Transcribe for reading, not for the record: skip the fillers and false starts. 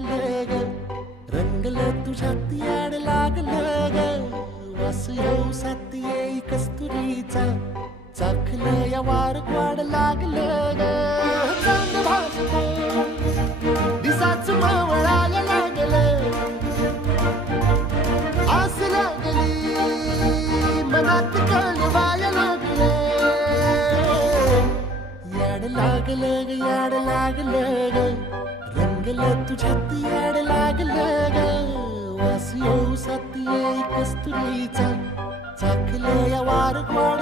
लागलं ग, रंगलं तुझ्यात याड लागलं ग, वास येऊ साथ येई कस्तुरीचा, चाखलं या वार वाड लागलं ग, चांद भासलं दिसाच मावळायला लागलं, आस लागली मनात कळवायला लागलं, याड लागलं ग, याड लागलं ग, रंगलं तुझ्यात याड लागलं ग, वास येऊ साथ येई कस्तुरीचा, चाखलं या वार वाड